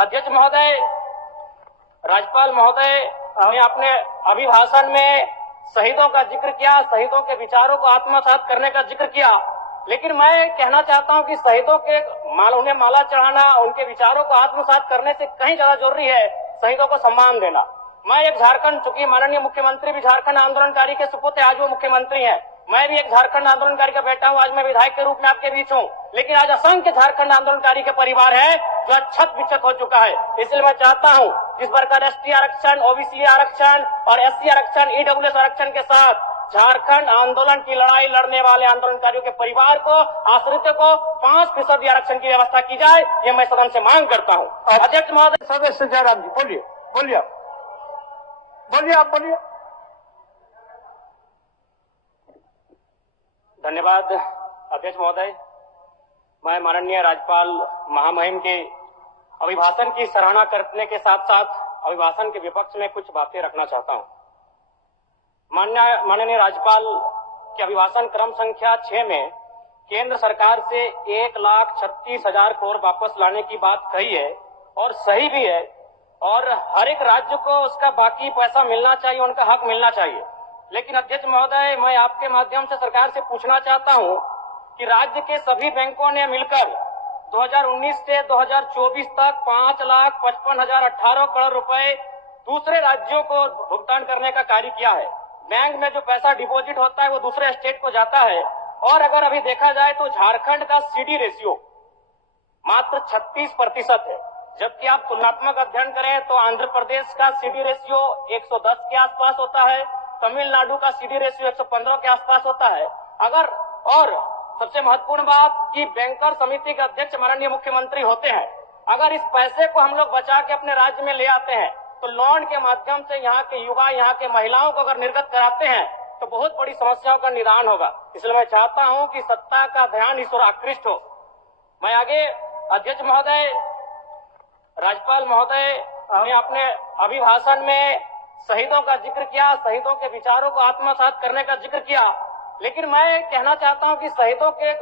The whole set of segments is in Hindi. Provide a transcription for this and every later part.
अध्यक्ष महोदय, राज्यपाल महोदय ने अपने अभिभाषण में शहीदों का जिक्र किया, शहीदों के विचारों को आत्मसात करने का जिक्र किया, लेकिन मैं कहना चाहता हूं कि शहीदों के उन्हें माला चढ़ाना, उनके विचारों को आत्मसात करने से कहीं ज्यादा जरूरी है शहीदों को सम्मान देना। मैं एक झारखंड, चूंकि माननीय मुख्यमंत्री भी झारखंड आंदोलनकारी के सुपुत्र, आज वो मुख्यमंत्री हैं, मैं भी एक झारखंड आंदोलनकारी का बेटा हूं, आज मैं विधायक के रूप में आपके बीच हूं, लेकिन आज असंख्य झारखंड आंदोलनकारी के परिवार है जो आज छत विक्षत हो चुका है। इसलिए मैं चाहता हूं जिस प्रकार एसटी आरक्षण, ओबीसी आरक्षण और एससी आरक्षण, ईडब्ल्यूएस आरक्षण के साथ झारखंड आंदोलन की लड़ाई लड़ने वाले आंदोलनकारियों के परिवार को, आश्रितों को 5% आरक्षण की व्यवस्था की जाए, ये मैं सदन से मांग करता हूं। अध्यक्ष महोदय। सदस्य जयराम जी बोलिए, बोलिए आप बोलिए। धन्यवाद अध्यक्ष महोदय। मैं माननीय राज्यपाल महामहिम के अभिभाषण की सराहना करने के साथ साथ अभिभाषण के विपक्ष में कुछ बातें रखना चाहता हूं। माननीय राज्यपाल के अभिभाषण क्रम संख्या 6 में केंद्र सरकार से 1,36,000 करोड़ वापस लाने की बात कही है और सही भी है, और हर एक राज्य को उसका बाकी पैसा मिलना चाहिए, उनका हक मिलना चाहिए। लेकिन अध्यक्ष महोदय, मैं आपके माध्यम से सरकार से पूछना चाहता हूं कि राज्य के सभी बैंकों ने मिलकर 2019 से 2024 तक 5,55,018 करोड़ रुपए दूसरे राज्यों को भुगतान करने का कार्य किया है। बैंक में जो पैसा डिपॉजिट होता है वो दूसरे स्टेट को जाता है, और अगर अभी देखा जाए तो झारखंड का सीडी रेशियो मात्र 36% है, जबकि आप तुलनात्मक अध्ययन करें तो आंध्र प्रदेश का सीडी रेशियो 110 के आसपास होता है, तमिलनाडु का सीडी रेशियो 115 के आसपास होता है। और सबसे महत्वपूर्ण बात कि बैंकर समिति के अध्यक्ष माननीय मुख्यमंत्री होते हैं। अगर इस पैसे को हम लोग बचा के अपने राज्य में ले आते हैं तो लोन के माध्यम से यहाँ के युवा, यहाँ के महिलाओं को अगर निर्गत कराते हैं तो बहुत बड़ी समस्याओं का निदान होगा। इसलिए मैं चाहता हूं कि सत्ता का ध्यान इस ओर आकृष्ट हो। मैं आगे अध्यक्ष महोदय, राज्यपाल महोदय ने अपने अभिभाषण में शहीदों का जिक्र किया, शहीदों के विचारों को आत्मसात करने का जिक्र किया, लेकिन मैं कहना चाहता हूं कि शहीदों के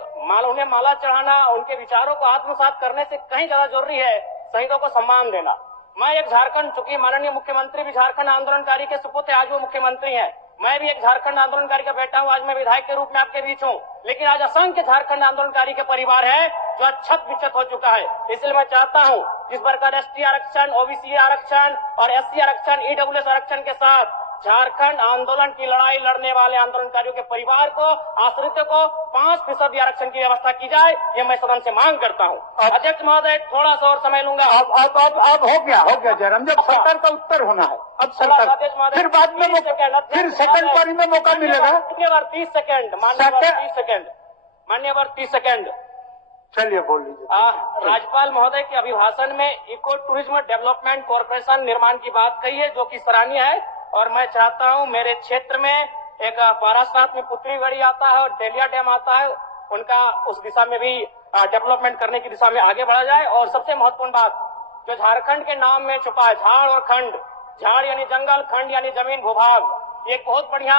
उन्हें माला चढ़ाना, उनके विचारों को आत्मसात करने से कहीं ज्यादा जरूरी है शहीदों को सम्मान देना। मैं एक झारखंड, चूंकि माननीय मुख्यमंत्री भी झारखंड आंदोलनकारी के सुपुत्र, आज वो मुख्यमंत्री हैं, मैं भी एक झारखंड आंदोलनकारी का बेटा हूं, आज मैं विधायक के रूप में आपके बीच हूं, लेकिन आज असंख्य झारखंड आंदोलनकारी के परिवार है जो आज छत विक्षत हो चुका है। इसलिए मैं चाहता हूं जिस प्रकार एसटी आरक्षण, ओबीसी आरक्षण और एससी आरक्षण, ईडब्ल्यूएस आरक्षण के साथ झारखंड आंदोलन की लड़ाई लड़ने वाले आंदोलनकारियों के परिवार को, आश्रितों को 5% आरक्षण की व्यवस्था की जाए, ये मैं सदन से मांग करता हूं। अध्यक्ष महोदय, थोड़ा सा और समय लूंगा। अब हो गया जयराम, जब सरकार का उत्तर होना है अब सरकार, फिर बाद में फिर सेकंड पारी में मौका मिलेगा। मान्यवर 30 सेकंड, मान्यवर 30 सेकंड। चलिए बोल लीजिए। राज्यपाल महोदय के अभिभाषण में इको टूरिज्म डेवलपमेंट कॉर्पोरेशन निर्माण की बात कही है, जो कि सराहनीय है, और मैं चाहता हूं मेरे क्षेत्र में एक पारासात में पुत्रीगढ़ी आता है और डेलिया डैम आता है, उनका उस दिशा में भी डेवलपमेंट करने की दिशा में आगे बढ़ा जाए। और सबसे महत्वपूर्ण बात जो झारखंड के नाम में छुपा है, झाड़ और खंड, झाड़ यानी जंगल, खंड यानी जमीन भूभाग, एक बहुत बढ़िया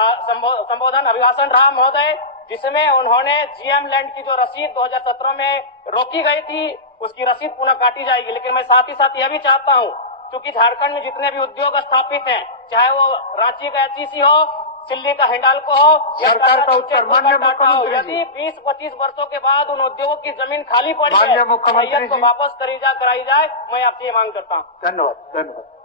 संबोधन अभिभाषण रहा महोदय, जिसमें उन्होंने जीएम लैंड की जो रसीद 2017 में रोकी गई थी उसकी रसीद पुनः काटी जाएगी। लेकिन मैं साथ ही साथ यह भी चाहता हूं, क्योंकि झारखंड में जितने भी उद्योग स्थापित हैं, चाहे वो रांची का एचईसी हो, दिल्ली का हिंडाल्को हो, सरकार का उत्तर माननीय मुख्यमंत्री, यदि 20-25 वर्षों के बाद उन उद्योगों की जमीन खाली पड़ी है, माननीय मुख्यमंत्री को वापस कराई जाए, मैं आपसे ये मांग करता हूँ। धन्यवाद।